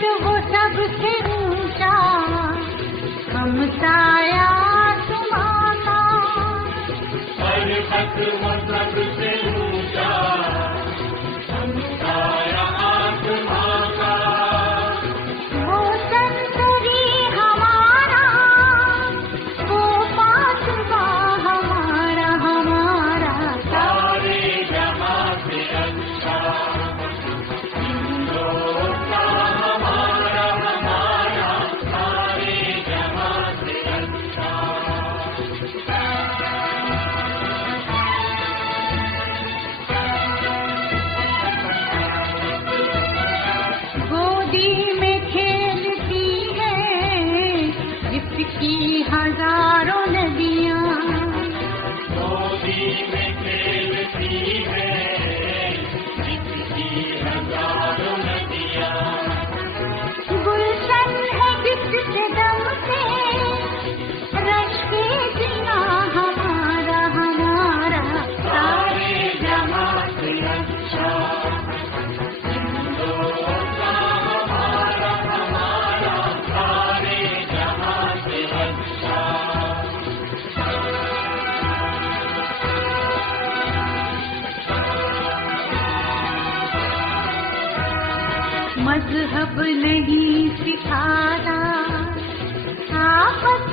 पर्वत वो सबसे ऊंचा, हम साया आसमां का। पर्वत वो सबसे ऊंचा, हम साया आसमां का। वो संतरी हमारा, वो पासवा हमारा हमारा। सारे जहां से अच्छा हिंदुस्तान हमारा हमारा, सारे जहां से अच्छा। गोदी में खेलती है इसकी हजारों नदियाँ। गोदी में खेलती है इसकी हजारों नदियाँ। गुलशन है जिससे दम से रश के जीना हमारा हमारा। सारे जहां से अच्छा हिंदुस्तान हमारा हमारा, सारे जहां से अच्छा। मजहब नहीं सिखाता आपस